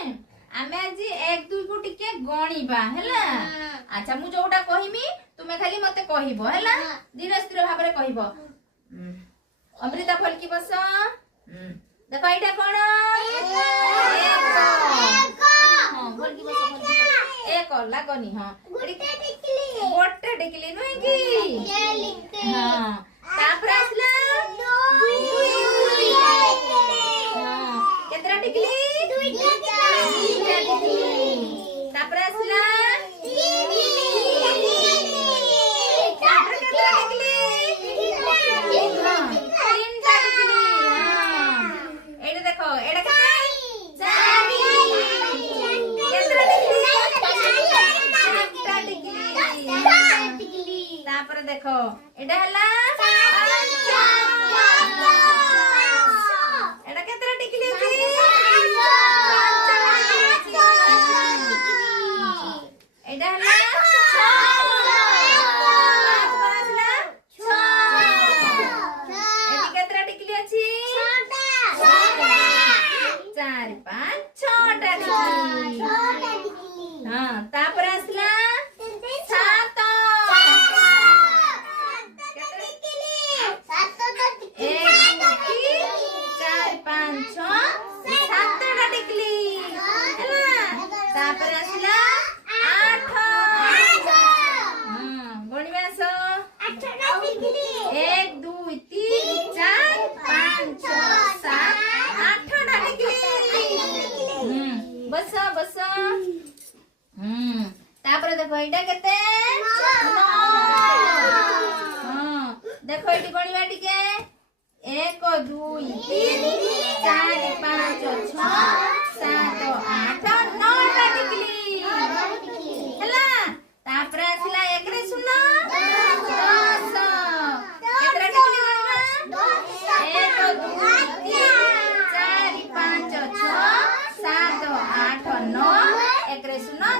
आमे आज एक दुई को टिके गणिबा हैला। अच्छा मु जोटा कहिमी तुमे खाली मते कहिबो हैला। धीरे स्थिर भाव रे कहिबो। अमृता फलकी बस। देखो एटा कोन एक हां फलकी बस एक लागनी हां गोटे टिकली नुई की हां तापर आसला हां केतरा टिकली तापर आसला तापर केतरा टिकली तीनटा टिकली हां एटा देखो एटा केते चारि केतरा टिकली तापर देखो एटा हला एटा केतरा टिकली अछि एटा हला एटी केतरा टिकली अछि 4 5 6टा टिकली हां तापर आसला 7 तापर आसला 8 गणिबास 1 2 3 4 5 6 7 8टा टिकली बस बस तापर देखो एटा केते 9 हां देखो एटी गणिबा टिके 1 2 3 4 5 6 7 8 9टा टिकली हैला। तापर आसला एक रे सुनो 10 केतरा टिकली गणिबा 1 2 3 4 5 6 7 8 9 एक रे सुनो